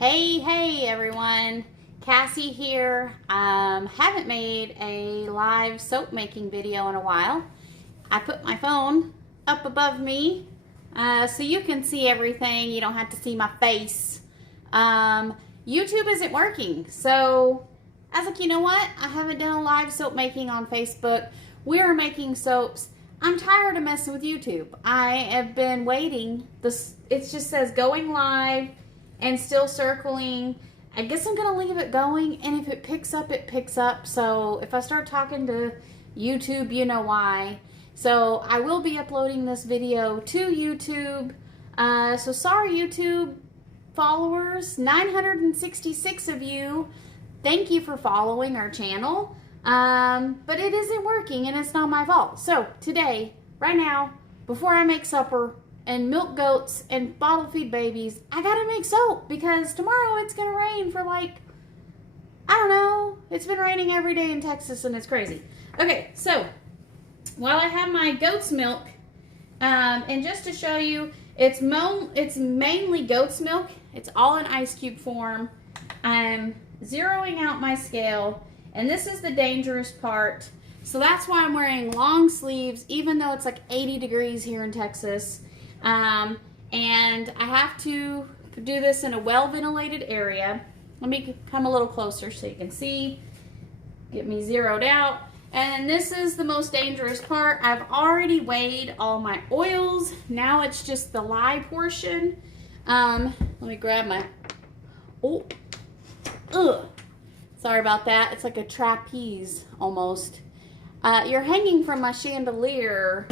Hey everyone, Cassie here. Haven't made a live soap making video in a while. I put my phone up above me so you can see everything. You don't have to see my face. YouTube isn't working, so I was like, you know what? I haven't done a live soap making on Facebook. We're making soaps. I'm tired of messing with YouTube. I have been waiting. It just says going live and still circling. I guess I'm gonna leave it going, and if it picks up, it picks up. So if I start talking to YouTube, you know why. So I will be uploading this video to YouTube. So sorry, YouTube followers, 966 of you. Thank you for following our channel. But it isn't working, and it's not my fault. So today, right now, before I make supper and milk goats and bottle feed babies, I gotta make soap because tomorrow it's gonna rain for like, I don't know, it's been raining every day in Texas and it's crazy. Okay, so while I have my goat's milk, and just to show you, it's mainly goat's milk. It's all in ice cube form. I'm zeroing out my scale, and this is the dangerous part. So that's why I'm wearing long sleeves, even though it's like 80 degrees here in Texas. And I have to do this in a well-ventilated area. Let me come a little closer so you can see. Get me zeroed out. And this is the most dangerous part. I've already weighed all my oils. Now it's just the lye portion. Let me grab my, sorry about that. It's like a trapeze almost. You're hanging from my chandelier.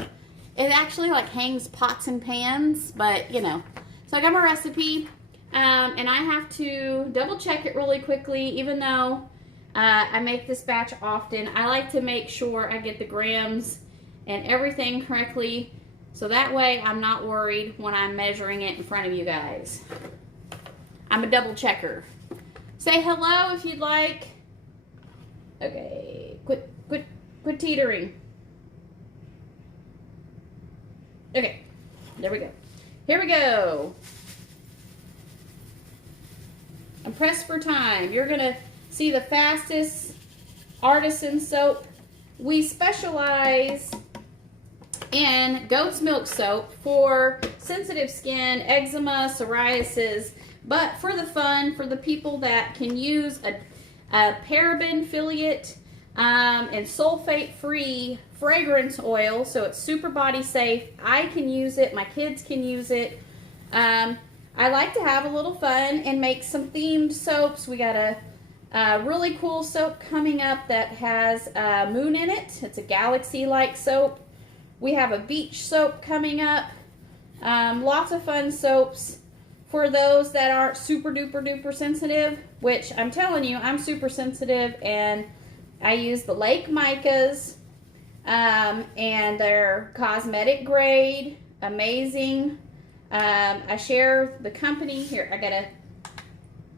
It actually like hangs pots and pans, but you know. So I got my recipe, and I have to double check it really quickly. Even though I make this batch often, I like to make sure I get the grams and everything correctly, so that way I'm not worried when I'm measuring it in front of you guys. I'm a double checker. Say hello if you'd like. Okay, quit teetering. Okay, there we go. Here we go. I'm pressed for time. You're gonna see the fastest artisan soap. We specialize in goat's milk soap for sensitive skin, eczema, psoriasis, but for the fun, for the people that can use a paraben affiliate and sulfate-free fragrance oil, so it's super body safe. I can use it, my kids can use it. I like to have a little fun and make some themed soaps. We got a really cool soap coming up that has a moon in it. It's a galaxy-like soap. We have a beach soap coming up. Lots of fun soaps for those that aren't super duper duper sensitive, which I'm telling you, I'm super sensitive, and I use the Lake Micas. And they're cosmetic grade, amazing. I share the company here. I gotta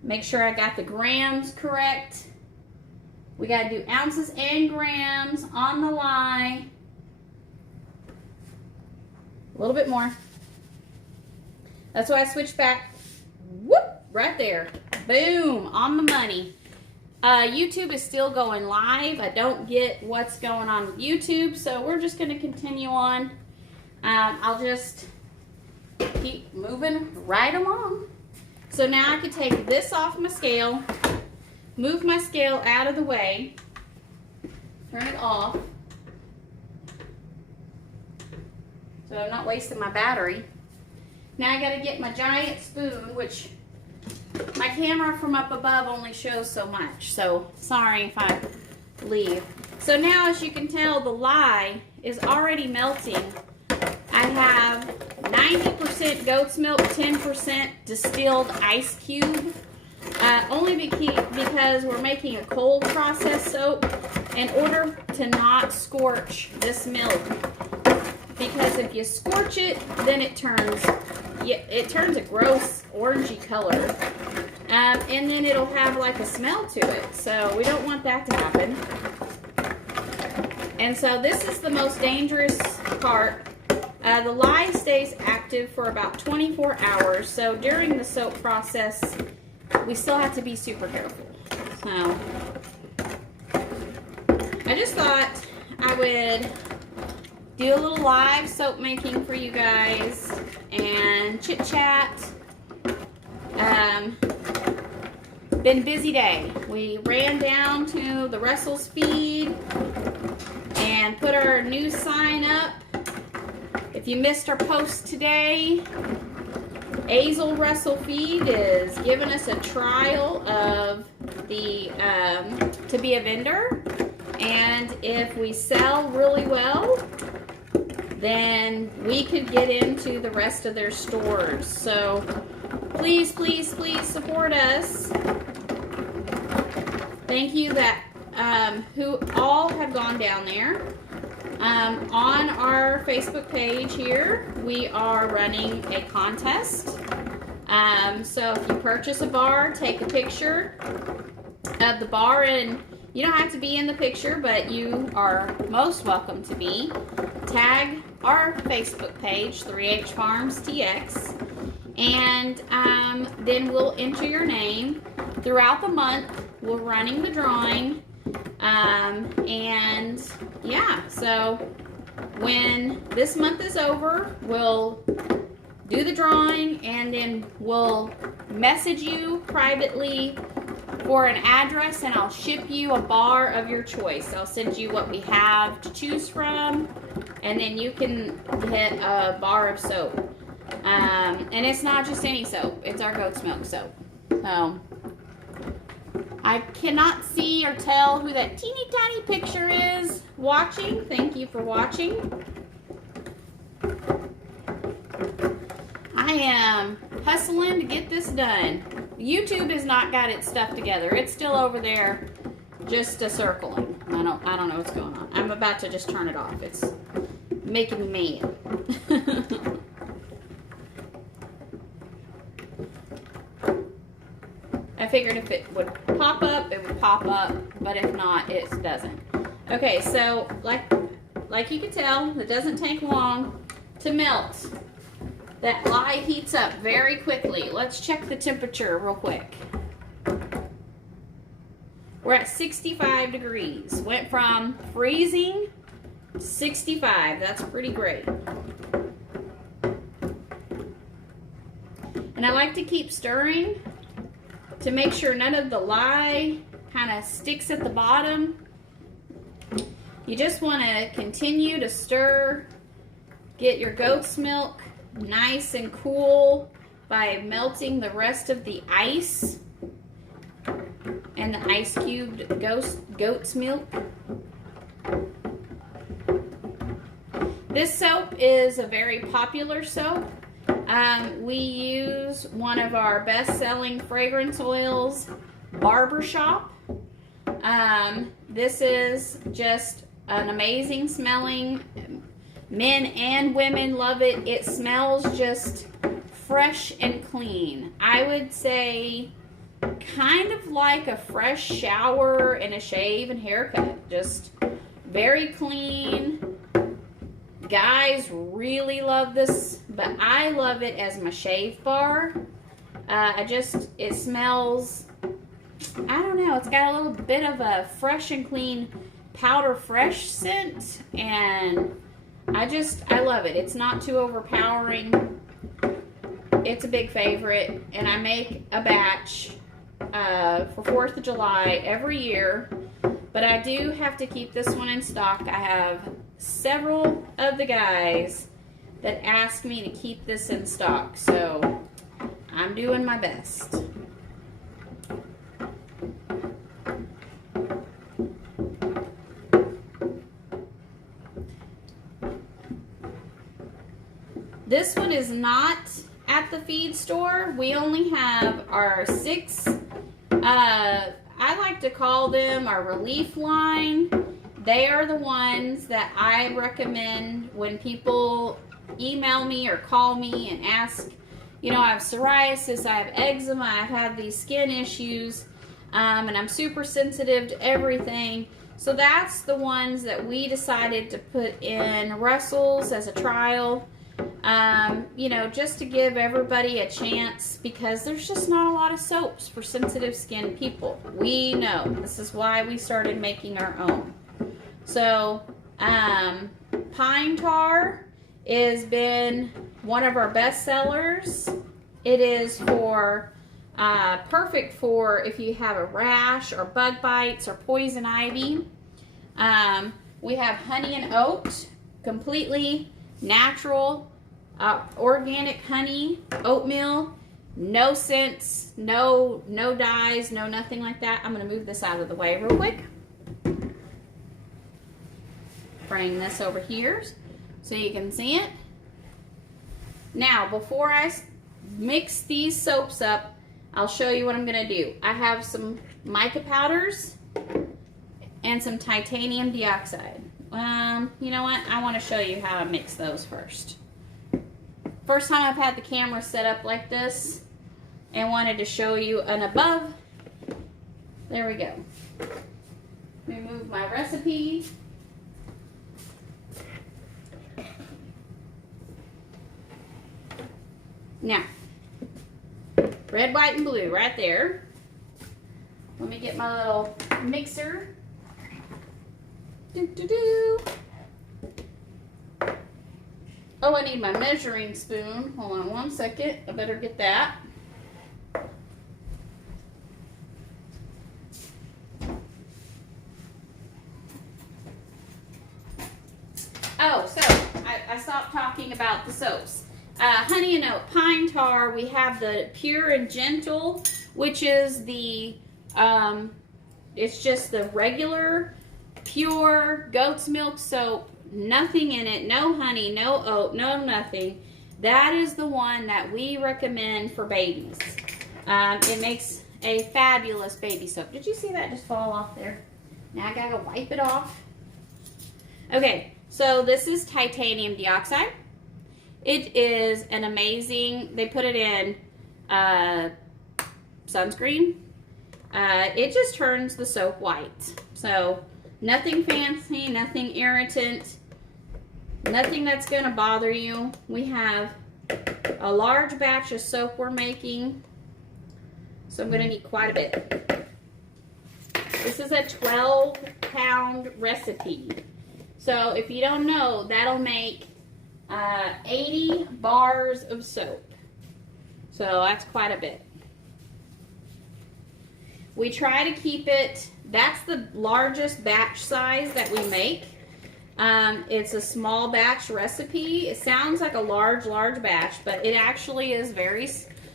make sure I got the grams correct. We gotta do ounces and grams on the lye. A little bit more. That's why I switched back. Whoop, right there. Boom, on the money. YouTube is still going live. I don't get what's going on with YouTube, so we're just going to continue on. I'll just keep moving right along. So now I can take this off my scale, move my scale out of the way, turn it off, so I'm not wasting my battery. Now I got to get my giant spoon, which my camera from up above only shows so much, so sorry if I leave. So now, as you can tell, the lye is already melting. I have 90% goat's milk, 10% distilled ice cube. Only because we're making a cold process soap in order to not scorch this milk. Because if you scorch it, then it turns a gross orangey color. And then it'll have like a smell to it. So we don't want that to happen. And so this is the most dangerous part. The lye stays active for about 24 hours. So during the soap process, we still have to be super careful. So I just thought I would do a little live soap making for you guys and chit chat. Been a busy day. We ran down to the Russell's feed and put our new sign up. If you missed our post today, Azel Russell Feed is giving us a trial of the to be a vendor, and if we sell really well, then we could get into the rest of their stores. So please, please, please support us. Thank you that who all have gone down there. On our Facebook page here, we are running a contest. So if you purchase a bar, take a picture of the bar, and you don't have to be in the picture, but you are most welcome to be. Tag our Facebook page, 3H Farms TX, and then we'll enter your name. Throughout the month, we're running the drawing, and yeah, so when this month is over, we'll do the drawing, and then we'll message you privately for an address, and I'll ship you a bar of your choice. I'll send you what we have to choose from, and then you can get a bar of soap. And it's not just any soap, it's our goat's milk soap. So I cannot see or tell who that teeny tiny picture is watching. Thank you for watching. I am hustling to get this done. YouTube has not got its stuff together. It's still over there just circling. I don't know what's going on. I'm about to just turn it off. It's making me mad. I figured if it would pop up, it would pop up, but if not, it doesn't. Okay, so like you can tell, it doesn't take long to melt. That lye heats up very quickly. Let's check the temperature real quick. We're at 65 degrees. Went from freezing to 65. That's pretty great. And I like to keep stirring to make sure none of the lye kind of sticks at the bottom. You just want to continue to stir. Get your goat's milk nice and cool by melting the rest of the ice and the ice cubed goat's milk. This soap is a very popular soap. We use one of our best-selling fragrance oils, Barbershop. This is just an amazing smelling. Men and women love it. It smells just fresh and clean. I would say kind of like a fresh shower and a shave and haircut. Just very clean. Guys really love this, but I love it as my shave bar. It smells, I don't know, it's got a little bit of a fresh and clean powder fresh scent, and I love it. It's not too overpowering. It's a big favorite, and I make a batch for 4th of July every year, but I do have to keep this one in stock. I have several of the guys that ask me to keep this in stock, so I'm doing my best. This one is not at the feed store. We only have our 6, I like to call them our relief line. They are the ones that I recommend when people email me or call me and ask, you know, I have psoriasis, I have eczema, I've had these skin issues, and I'm super sensitive to everything. So that's the ones that we decided to put in Russell's as a trial. You know, just to give everybody a chance, because there's just not a lot of soaps for sensitive skin people. We know. This is why we started making our own. So, pine tar has been one of our best sellers. It is for perfect for if you have a rash or bug bites or poison ivy. We have honey and oat, completely natural, organic honey, oatmeal, no scents, no dyes, no nothing like that. I'm going to move this out of the way real quick. Bring this over here so you can see it. Now, before I mix these soaps up, I'll show you what I'm going to do. I have some mica powders and some titanium dioxide. You know what? I want to show you how to mix those first. First time I've had the camera set up like this and wanted to show you an above. There we go. Remove my recipe. Now, red, white, and blue right there. Let me get my little mixer. Oh, I need my measuring spoon. Hold on one second. I better get that. Oh, so I stopped talking about the soaps. Honey and oat, pine tar. We have the Pure and Gentle, which is the, it's just the regular, pure goat's milk soap. Nothing in it, no honey, no oat, no nothing. That is the one that we recommend for babies. It makes a fabulous baby soap. Did you see that just fall off there? Now I gotta wipe it off. Okay, so this is titanium dioxide. It is an amazing, they put it in sunscreen. It just turns the soap white. So nothing fancy, nothing irritant, nothing that's going to bother you. We have a large batch of soap we're making, so I'm going to need quite a bit. This is a 12-pound recipe. So if you don't know, that'll make 80 bars of soap. So that's quite a bit. We try to keep it, that's the largest batch size that we make. It's a small batch recipe. It sounds like a large batch, but it actually is very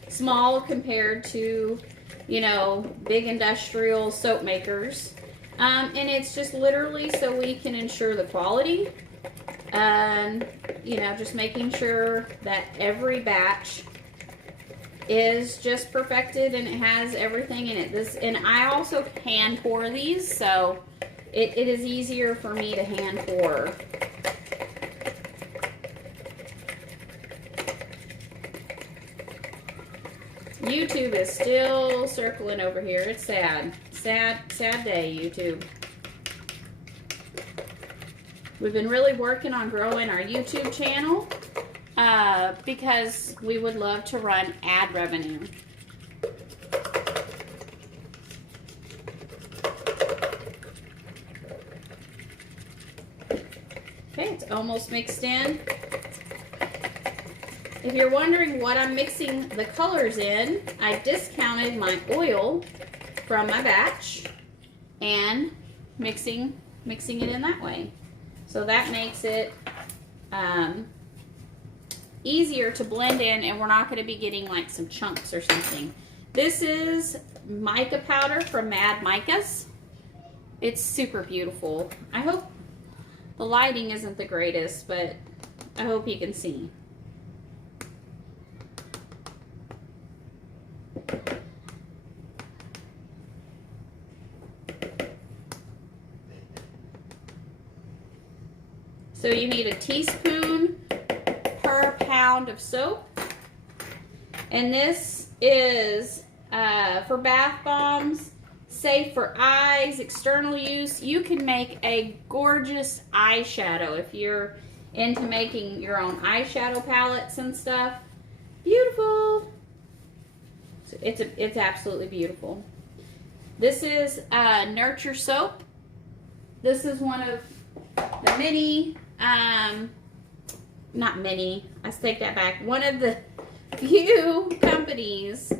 small compared to, you know, big industrial soap makers. And it's just literally so we can ensure the quality. You know, just making sure that every batch is just perfected and it has everything in it. And I also hand pour these, so it is easier for me to hand pour. YouTube is still circling over here. It's sad. Sad day, YouTube. We've been really working on growing our YouTube channel because we would love to run ad revenue. Okay, it's almost mixed in. If you're wondering what I'm mixing the colors in, I discounted my oil from my batch and mixing it in that way. So that makes it easier to blend in, and we're not going to be getting like some chunks or something. This is Mica Powder from Mad Micas. It's super beautiful. I hope the lighting isn't the greatest, but I hope you can see. So you need a teaspoon per pound of soap. And this is for bath bombs, safe for eyes, external use. You can make a gorgeous eyeshadow. into making your own eyeshadow palettes and stuff. Beautiful. So it's absolutely beautiful. This is Nurture soap. This is one of the many, not many, I take that back, one of the few companies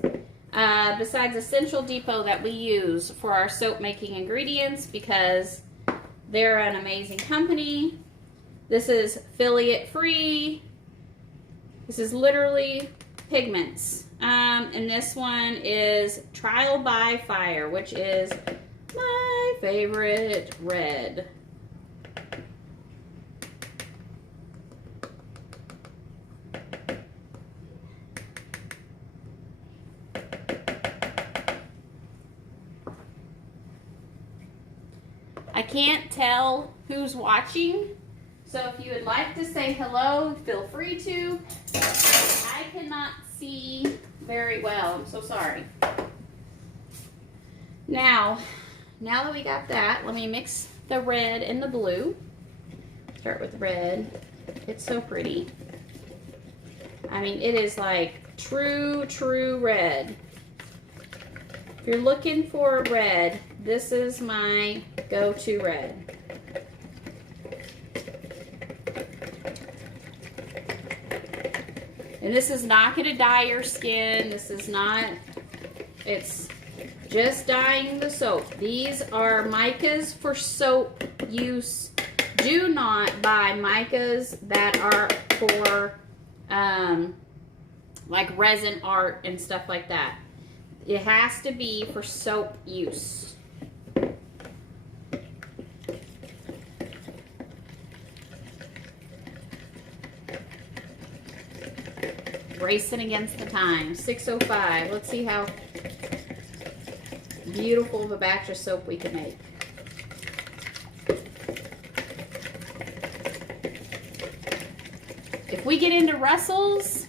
besides Essential Depot that we use for our soap making ingredients, because they're an amazing company. This is affiliate free. This is literally pigments. And this one is Trial by Fire, which is my favorite red. I can't tell who's watching, so if you would like to say hello, feel free to. I cannot see very well. I'm so sorry. Now that we got that, let me mix the red and the blue. Start with red. It's so pretty. I mean, it is like true red. If you're looking for red, this is my go-to red. And this is not going to dye your skin. This is not, it's just dyeing the soap. These are micas for soap use. Do not buy micas that are for like resin art and stuff like that. It has to be for soap use. Racing against the time. 6:05. Let's see how beautiful of a batch of soap we can make. If we get into Russell's,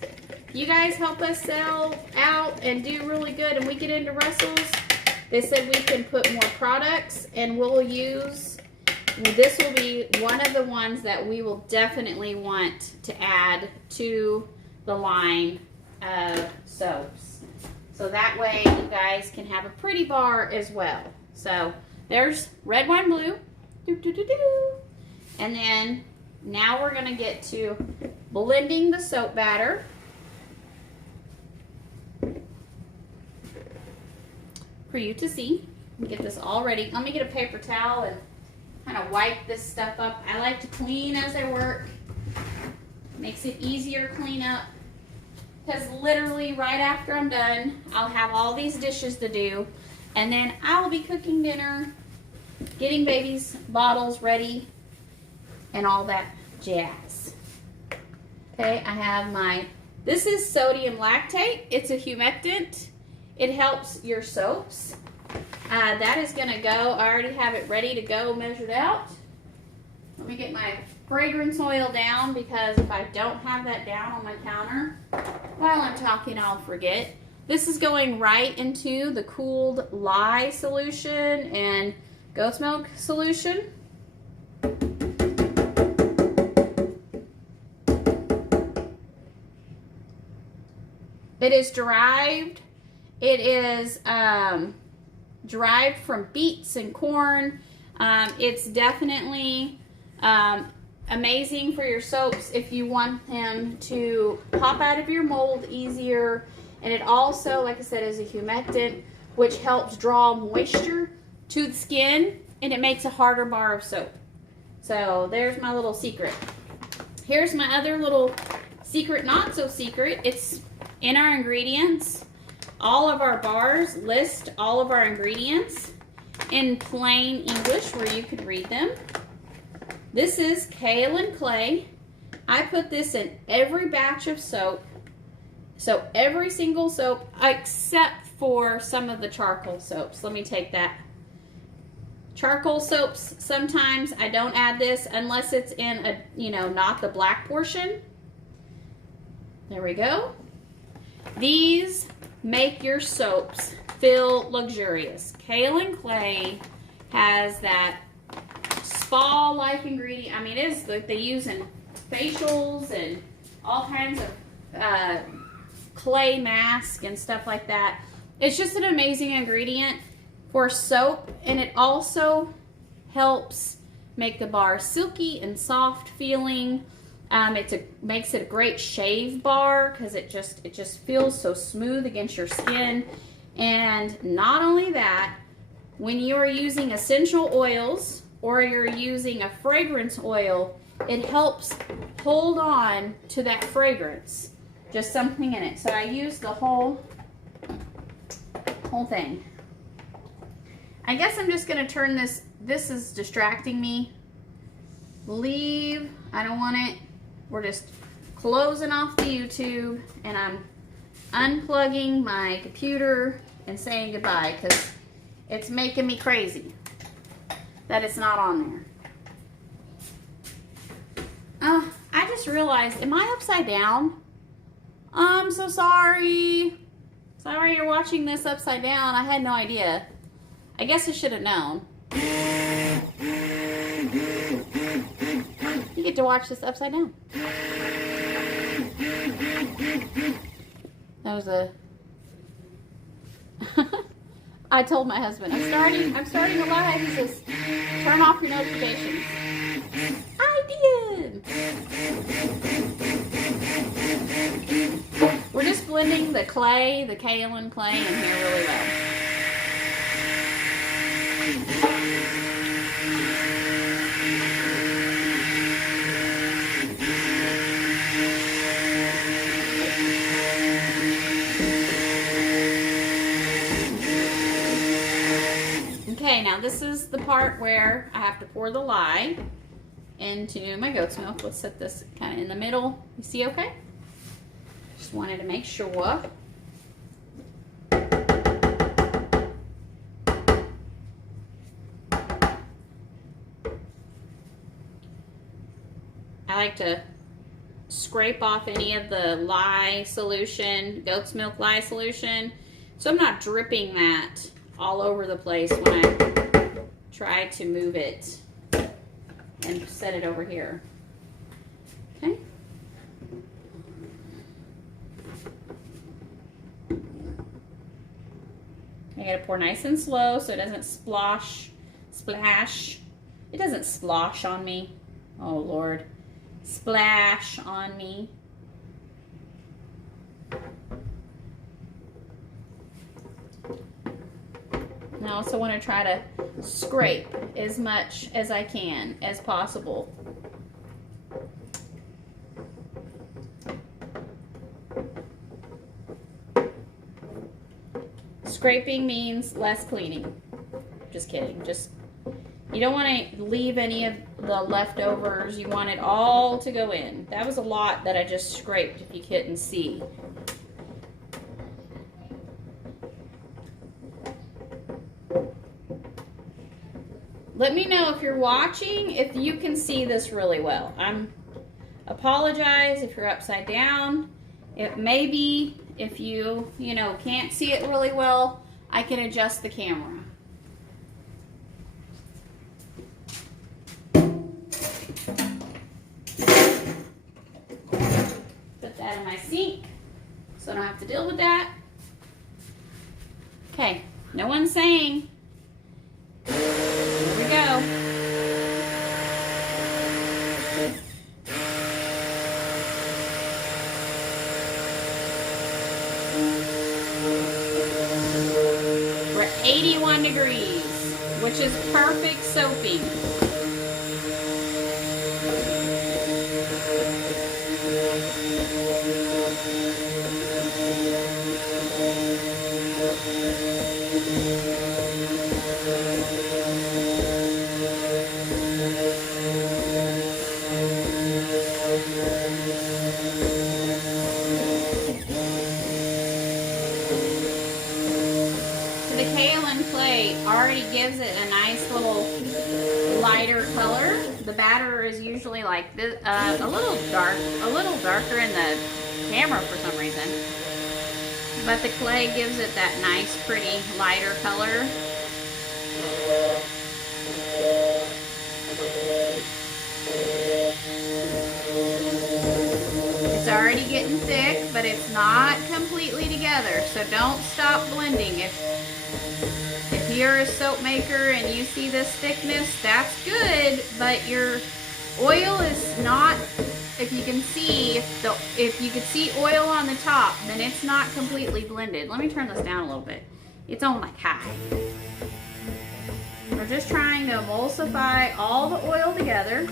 you guys help us sell out and do really good, and we get into Russell's, they said we can put more products, and we'll use, this will be one of the ones that we will definitely want to add to the line of soaps. So that way you guys can have a pretty bar as well. So there's red, wine, blue. And then now we're going to get to blending the soap batter. For you to see. Get this all ready. Let me get a paper towel and kind of wipe this stuff up. I like to clean as I work. Makes it easier to clean up. Because literally right after I'm done, I'll have all these dishes to do. And then I'll be cooking dinner, getting baby's bottles ready, and all that jazz. Okay, I have my, this is sodium lactate. It's a humectant. It helps your soaps. That is going to go. I already have it ready to go, measured out. Let me get my fragrance oil down, because if I don't have that down on my counter while I'm talking, I'll forget. This is going right into the cooled lye solution and goat's milk solution. It is derived. It is derived from beets and corn. It's definitely amazing for your soaps if you want them to pop out of your mold easier. And it also, like I said, is a humectant, which helps draw moisture to the skin, and it makes a harder bar of soap. So there's my little secret. Here's my other little secret, not so secret. It's in our ingredients. All of our bars list all of our ingredients in plain English where you could read them. This is Kaolin Clay. I put this in every batch of soap. So every single soap except for some of the charcoal soaps. Let me take that. Charcoal soaps, sometimes I don't add this unless it's in a, not the black portion. There we go. These make your soaps feel luxurious. Kaolin Clay has that spa-like ingredient. I mean, it is like they use in facials and all kinds of clay mask and stuff like that. It's just an amazing ingredient for soap, and it also helps make the bar silky and soft feeling. Makes it a great shave bar because it just feels so smooth against your skin. And not only that, when you are using essential oils or you're using a fragrance oil, it helps hold on to that fragrance. Just something in it. So I use the whole thing. I guess I'm just going to turn this. This is distracting me. Leave. I don't want it. We're just closing off the YouTube, and I'm unplugging my computer and saying goodbye because it's making me crazy that it's not on there. I just realized, am I upside down? I'm so sorry. Sorry you're watching this upside down. I had no idea. I guess I should have known. You get to watch this upside down. That was a... I told my husband, I'm starting a live. He says, turn off your notifications. I did. We're just blending the clay, the Kaolin Clay, in here really well. Okay, now this is the part where I have to pour the lye into my goat's milk. Let's set this kind of in the middle. You see okay? Just wanted to make sure. I like to scrape off any of the lye solution, goat's milk lye solution, so I'm not dripping that all over the place when I try to move it and set it over here. Okay. I gotta pour nice and slow so it doesn't splash. It doesn't splosh on me. Oh Lord. Splash on me. I also want to try to scrape as much as I can as possible. Scraping means less cleaning. Just kidding. You don't want to leave any of the leftovers. You want it all to go in. That was a lot that I just scraped, if you couldn't see. Let me know if you're watching, if you can see this really well. Apologize if you're upside down. It may be if you can't see it really well, I can adjust the camera. Put that in my sink so I don't have to deal with that. Okay, no one's saying. Here we go. We're at 81 degrees, which is perfect soaping. The Kaolin Clay already gives it a nice little lighter color. The batter is usually like this, a little darker in the camera for some reason. But the clay gives it that nice, pretty, lighter color. getting thick, but it's not completely together. So don't stop blending. If you're a soap maker and you see this thickness, that's good, but your oil is not, if you can see oil on the top, then it's not completely blended. Let me turn this down a little bit. It's on like high. We're just trying to emulsify all the oil together.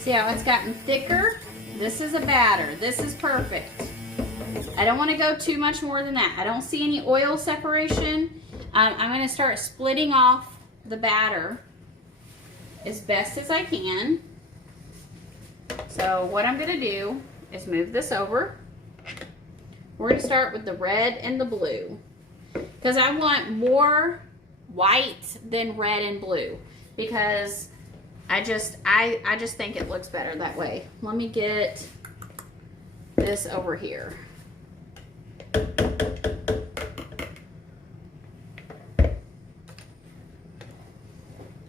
See how it's gotten thicker? This is a batter. This is perfect. I don't want to go too much more than that. I don't see any oil separation. I'm going to start splitting off the batter as best as I can. So what I'm going to do is move this over. We're going to start with the red and the blue, because I want more white than red and blue, because I just think it looks better that way. Let me get this over here.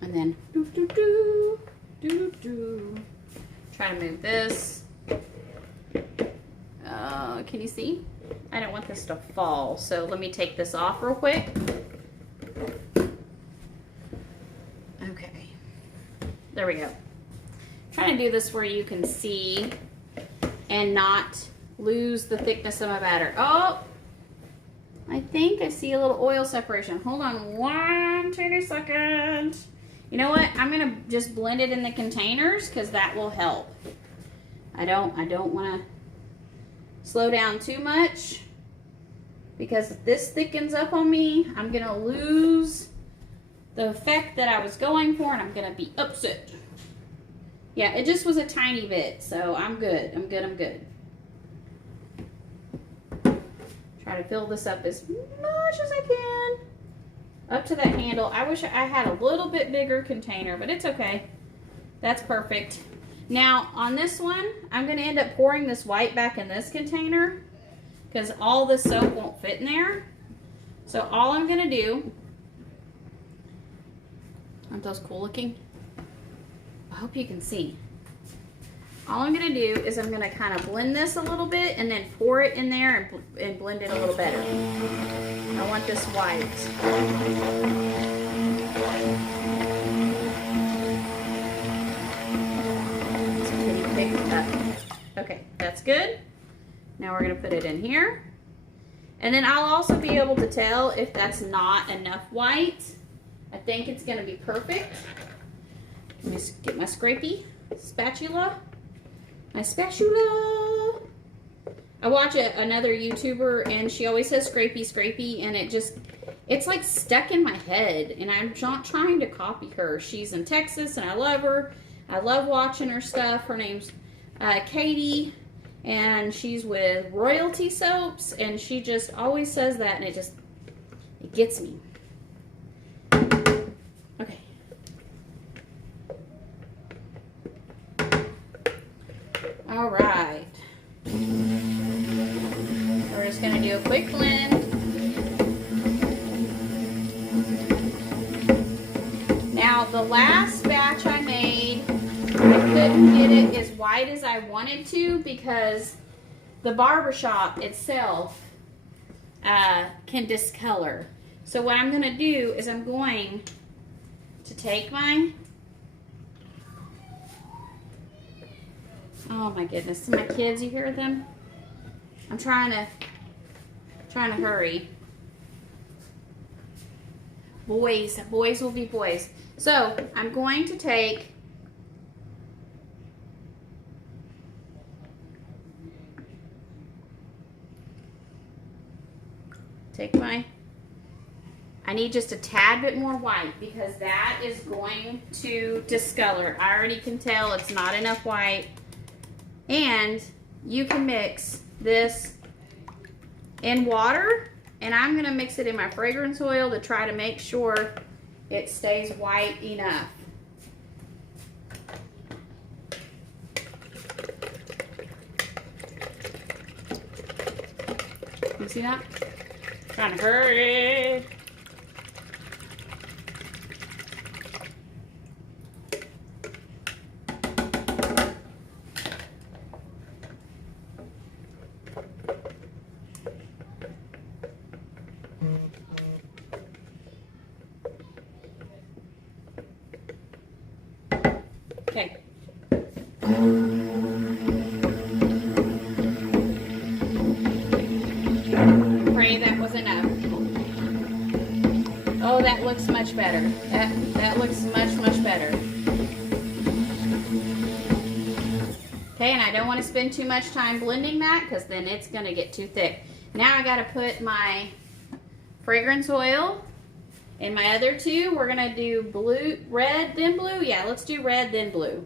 And then try to move this. Can you see? I don't want this to fall, so let me take this off real quick. Okay. There we go. Trying to do this where you can see and not lose the thickness of my batter. Oh, I think I see a little oil separation. Hold on 1 teeny second. You know what? I'm gonna just blend it in the containers because that will help. I don't want to slow down too much, because if this thickens up on me, I'm gonna lose the effect that I was going for, and I'm gonna be upset. Yeah, it just was a tiny bit, so I'm good. I'm good. Try to fill this up as much as I can. Up to that handle. I wish I had a little bit bigger container, but it's okay. That's perfect. Now, on this one, I'm gonna end up pouring this white back in this container because all the soap won't fit in there. So all I'm gonna do, aren't those cool looking? I hope you can see. All I'm gonna do is I'm gonna kind of blend this a little bit and then pour it in there and blend it a little better. I want this white. It's pretty thick up. Okay, that's good. Now we're gonna put it in here. And then I'll also be able to tell if that's not enough white. I think it's gonna be perfect. Let me get my spatula. My spatula. I watch another YouTuber and she always says scrapey, and it's like stuck in my head, and I'm not trying to copy her. She's in Texas and I love her. I love watching her stuff. Her name's Katie, and she's with Royalty Soaps, and she just always says that, and it gets me. Okay. All right. We're just going to do a quick blend. Now, the last batch I made, I couldn't get it as white as I wanted to because the barbershop itself can discolor. So what I'm going to do is I'm going to take my, oh my goodness, my kids, you hear them? I'm trying to hurry. Boys will be boys. So I'm going to take my, I need just a tad bit more white because that is going to discolor. I already can tell it's not enough white. And you can mix this in water And I'm gonna mix it in my fragrance oil to try to make sure it stays white enough. You see that? Trying to hurry. Okay. Pray that was enough. Oh, that looks much better. That looks much better. Okay, and I don't want to spend too much time blending that because then it's going to get too thick. Now I got to put my fragrance oil in my other two. We're going to do blue, red, then blue. Yeah, let's do red, then blue.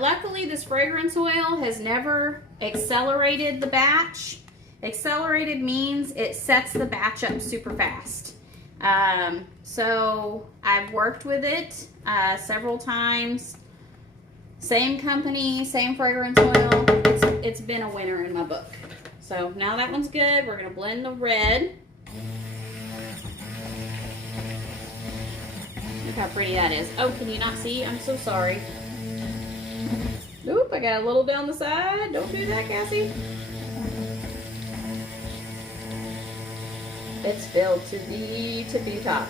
Luckily, this fragrance oil has never accelerated the batch. Accelerated means it sets the batch up super fast. So I've worked with it several times. Same company, same fragrance oil. It's been a winner in my book. So now that one's good. We're going to blend the red. Look how pretty that is. Oh, can you not see? I'm so sorry. Oop, I got a little down the side. Don't do that, Cassie. It's filled to the tippy top.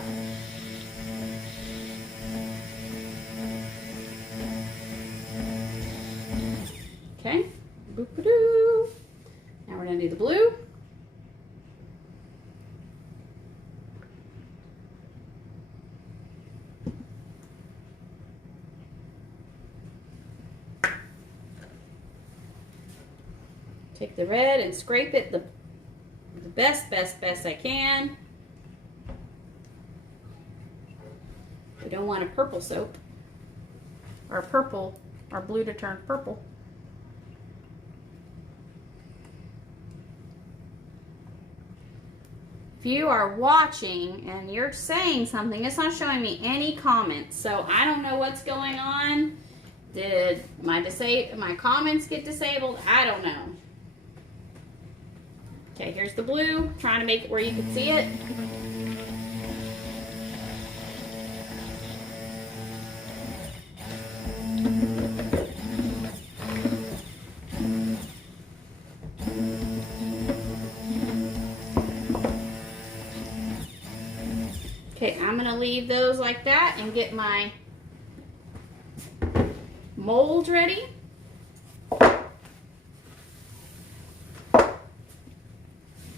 Okay. Boop-a-doo. Now we're going to do the blue. Take the red and scrape it the best I can. We don't want a purple soap, or purple, or blue to turn purple. If you are watching and you're saying something, it's not showing me any comments, so I don't know what's going on. Did my comments get disabled? I don't know. Okay, here's the blue. Trying to make it where you can see it. Okay, I'm going to leave those like that and get my mold ready.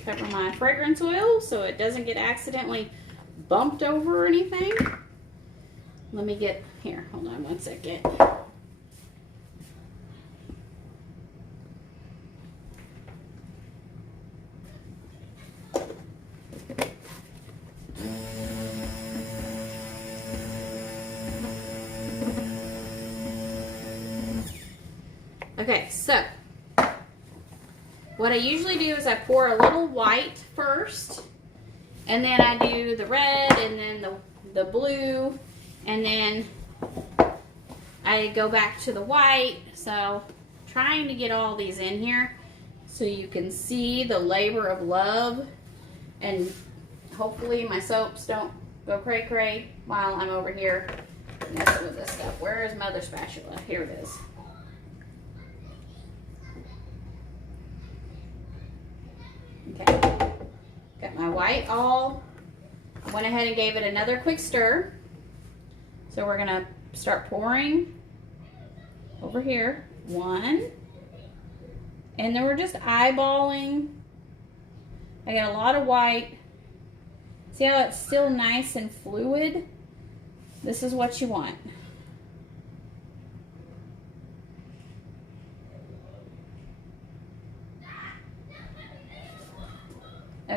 Cover my fragrance oil so it doesn't get accidentally bumped over or anything. Let me get, here, hold on one second. Okay, so what I usually do is I pour a little white first, and then I do the red, and then the blue, and then I go back to the white. So trying to get all these in here so you can see the labor of love, and hopefully my soaps don't go cray-cray while I'm over here messing with this stuff. Where is my other spatula? Here it is. Okay, got my white all. I went ahead and gave it another quick stir. So we're gonna start pouring over here. One, and then we're just eyeballing. I got a lot of white. See how it's still nice and fluid? This is what you want.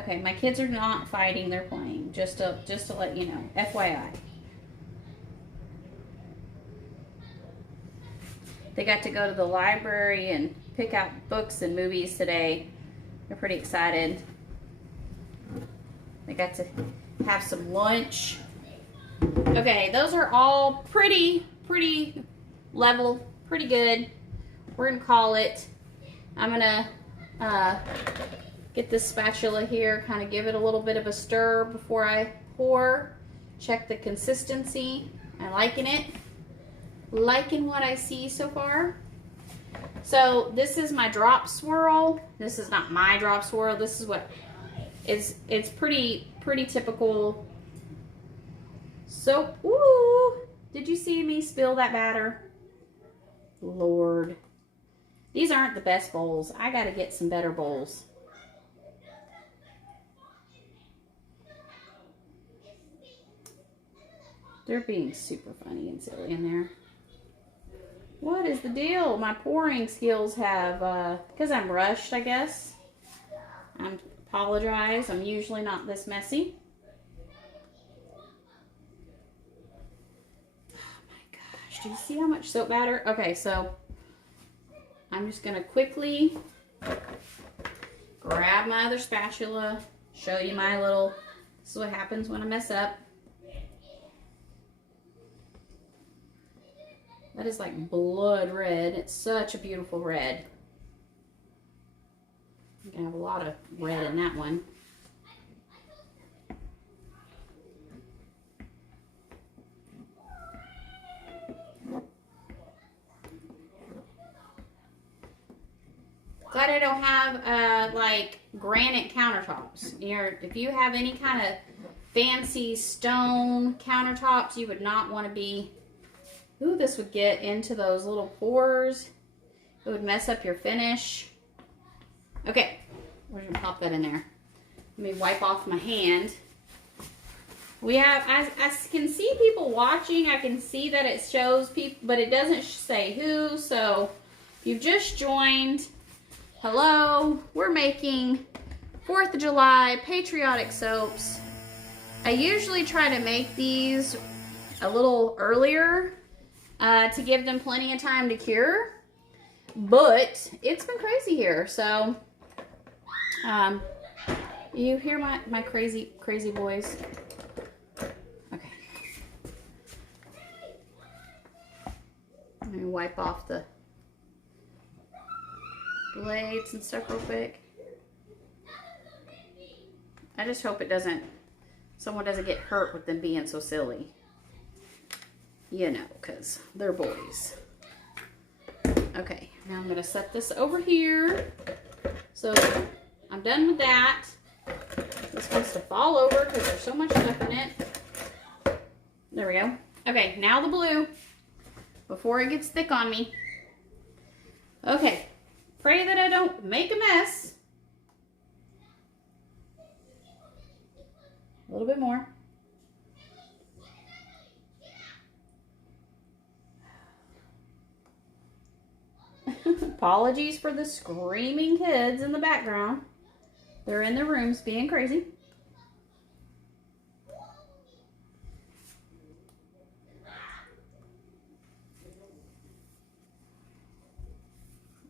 Okay, my kids are not fighting, they're playing. Just to let you know. FYI. They got to go to the library and pick out books and movies today. They're pretty excited. They got to have some lunch. Okay, those are all pretty level, pretty good. We're gonna call it. I'm gonna get this spatula here, kind of give it a little bit of a stir before I pour. Check the consistency. I'm liking it. Liking what I see so far. So this is my drop swirl. This is not my drop swirl. This is what it's pretty typical soap. Ooh, did you see me spill that batter? Lord, these aren't the best bowls. I gotta get some better bowls. They're being super funny and silly in there. What is the deal? My pouring skills have, because I'm rushed, I guess. I apologize. I'm usually not this messy. Oh my gosh. Do you see how much soap batter? Okay, so I'm just going to quickly grab my other spatula, show you my little, this is what happens when I mess up. That is like blood red. It's such a beautiful red. I'm gonna have a lot of red in that one. Glad I don't have like granite countertops. If you have any kind of fancy stone countertops, you would not want to be. Ooh, this would get into those little pores. It would mess up your finish. Okay, we're gonna pop that in there. Let me wipe off my hand. We have, I can see people watching. I can see that it shows people, but it doesn't say who. So if you've just joined, hello. We're making 4th of July patriotic soaps. I usually try to make these a little earlier to give them plenty of time to cure, but it's been crazy here. So you hear my crazy boys? Okay, let me wipe off the blades and stuff real quick. I just hope someone doesn't get hurt with them being so silly. You know, because they're boys. Okay, now I'm going to set this over here. So I'm done with that. This wants to fall over because there's so much stuff in it. There we go. Okay, now the blue before it gets thick on me. Okay, pray that I don't make a mess. A little bit more. Apologies for the screaming kids in the background. They're in their rooms being crazy.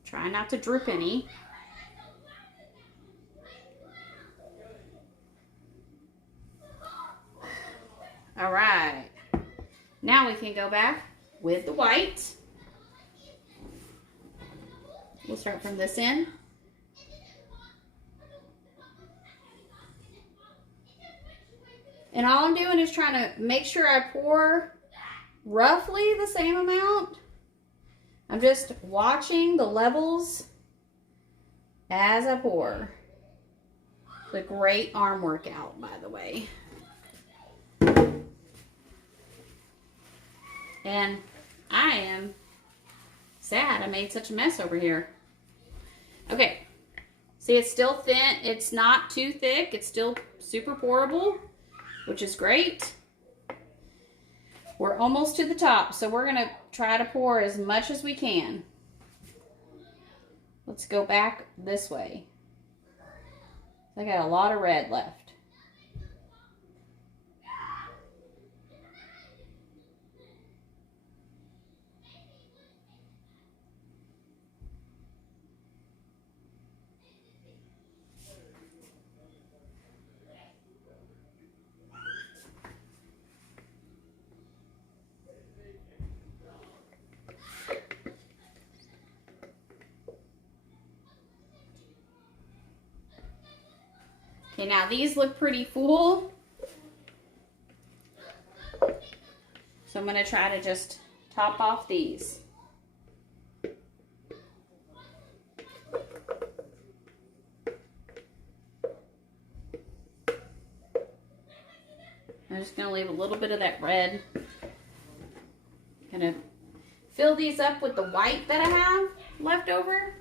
Try not to drip any. All right. Now we can go back with the white. We'll start from this end. And all I'm doing is trying to make sure I pour roughly the same amount. I'm just watching the levels as I pour. It's a great arm workout, by the way. And I am sad I made such a mess over here. Okay, see, it's still thin. It's not too thick. It's still super pourable, which is great. We're almost to the top, so we're gonna try to pour as much as we can. Let's go back this way. I got a lot of red left. Okay, now these look pretty full. So I'm going to try to just top off these. I'm just going to leave a little bit of that red. Going to fill these up with the white that I have left over.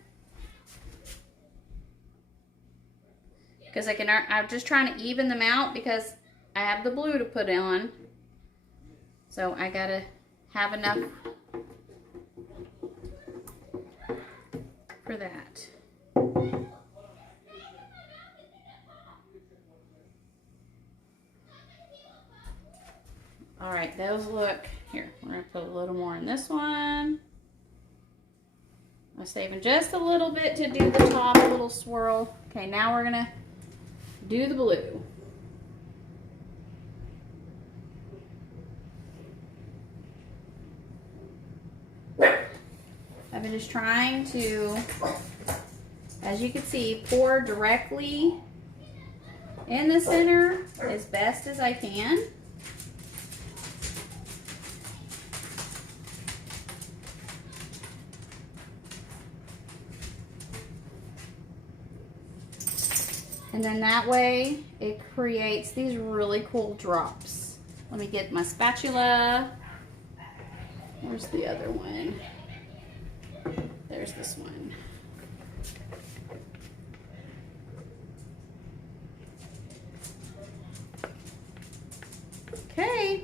Because I'm just trying to even them out because I have the blue to put on. So I gotta have enough for that. All right, those look, here, we're gonna put a little more in this one. I'm saving just a little bit to do the top little swirl. Okay, now we're gonna do the blue. I've been just trying to, as you can see, pour directly in the center as best as I can. And then that way it creates these really cool drops. Let me get my spatula. Where's the other one? There's this one. Okay.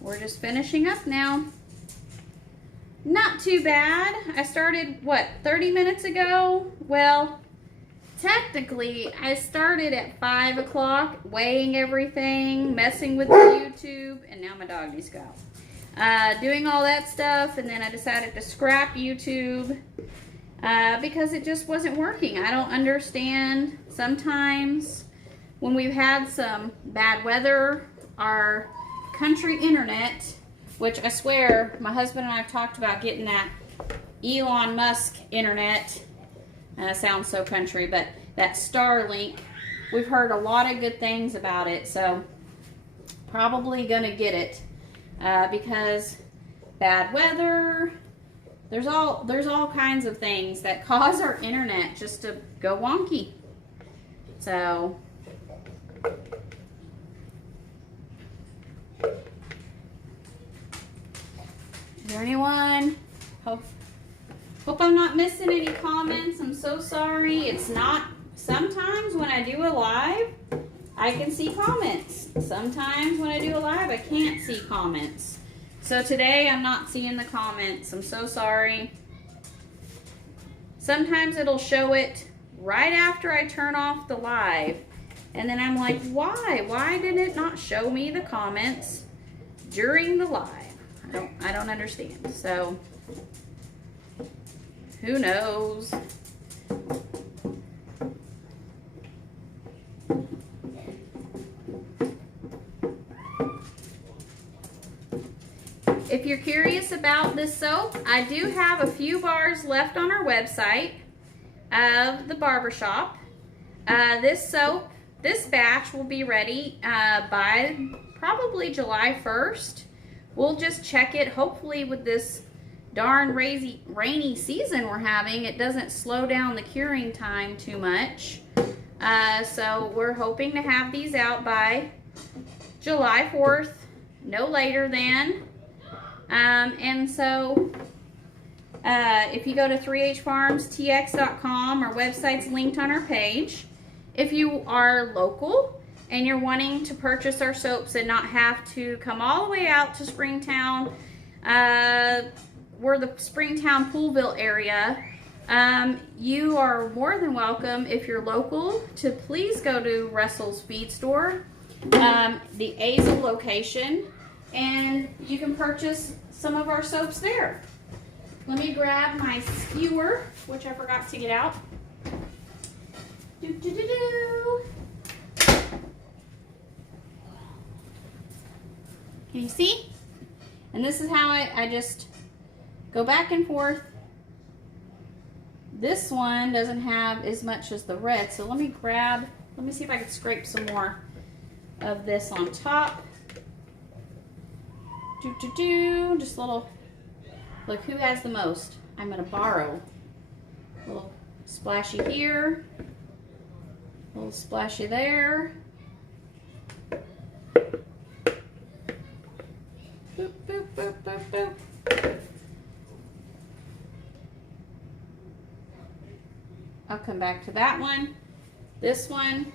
We're just finishing up now. Not too bad. I started, what, 30 minutes ago? Well, technically, I started at 5 o'clock, weighing everything, messing with the YouTube, and now my dog needs to go. Doing all that stuff, and then I decided to scrap YouTube because it just wasn't working. I don't understand. Sometimes when we've had some bad weather, our country internet, which I swear my husband and I have talked about getting that Elon Musk internet. Sounds so country, but that Starlink, we've heard a lot of good things about it, so probably gonna get it because bad weather, there's all kinds of things that cause our internet just to go wonky. So is there anyone? Hope I'm not missing any comments. I'm so sorry. It's not, sometimes when I do a live, I can see comments. Sometimes when I do a live, I can't see comments. So today I'm not seeing the comments. I'm so sorry. Sometimes it'll show it right after I turn off the live. And then I'm like, why? Why did it not show me the comments during the live? I don't understand. So who knows? If you're curious about this soap, I do have a few bars left on our website of the barbershop. This soap, this batch will be ready by probably July 1st. We'll just check it. Hopefully with this darn rainy season we're having, it doesn't slow down the curing time too much. So we're hoping to have these out by July 4th, no later than. And so if you go to 3hfarmstx.com, our website's linked on our page. If you are local and you're wanting to purchase our soaps and not have to come all the way out to Springtown, we're the Springtown Poolville area. You are more than welcome, if you're local, to please go to Russell's Feed Store, the Azle location, and you can purchase some of our soaps there. Let me grab my skewer, which I forgot to get out. Can you see? And this is how I just go back and forth. This one doesn't have as much as the red, so let me see if I can scrape some more of this on top. Just a little, look who has the most. I'm gonna borrow. A little splashy here, a little splashy there. Boop, boop, boop, boop, boop. I'll come back to that one. This one.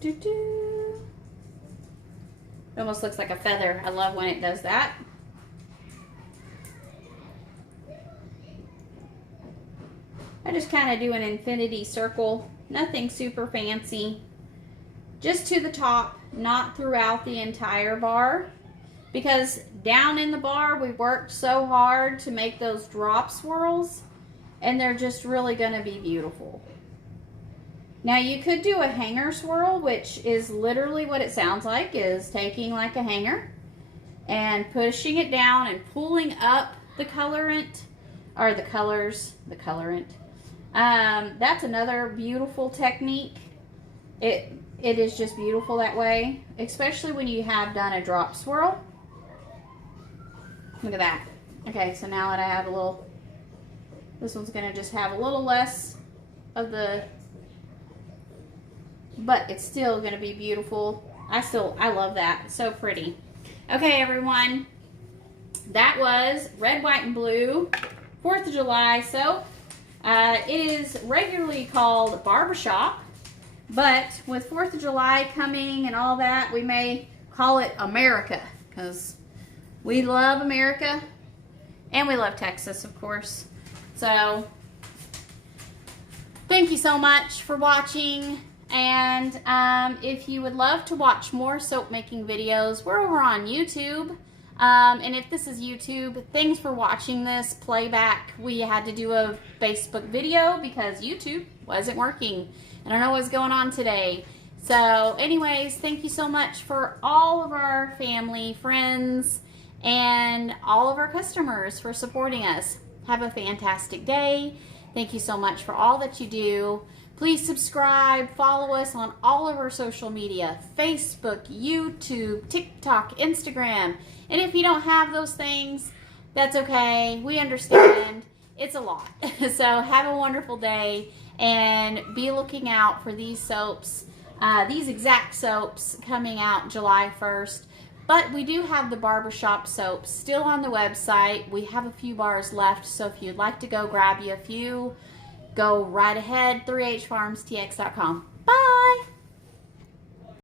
It almost looks like a feather. I love when it does that. I just kind of do an infinity circle, nothing super fancy, just to the top, not throughout the entire bar, because down in the bar we worked so hard to make those drop swirls, and they're just really going to be beautiful. Now you could do a hanger swirl, which is literally what it sounds like, is taking like a hanger and pushing it down and pulling up the colorant, or the colors, the colorant. That's another beautiful technique. It is just beautiful that way, especially when you have done a drop swirl. Look at that. Okay, so now that I have a little, this one's gonna just have a little less of the, but it's still gonna be beautiful. I love that. It's so pretty. Okay, everyone, that was red, white, and blue 4th of July soap. It is regularly called Barbershop, but with 4th of July coming and all that, we may call it America, because we love America and we love Texas, of course. So thank you so much for watching, and if you would love to watch more soap making videos, we're over on YouTube. And if this is YouTube, thanks for watching this playback. We had to do a Facebook video because YouTube wasn't working. I don't know what's going on today. So anyways, thank you so much for all of our family, friends, and all of our customers for supporting us. Have a fantastic day. Thank you so much for all that you do. Please subscribe, follow us on all of our social media, Facebook, YouTube, TikTok, Instagram. And if you don't have those things, that's okay. We understand. It's a lot. So have a wonderful day, and be looking out for these soaps, these exact soaps coming out July 1st. But we do have the barbershop soaps still on the website. We have a few bars left, so if you'd like to go grab you a few, go right ahead, 3hfarmstx.com.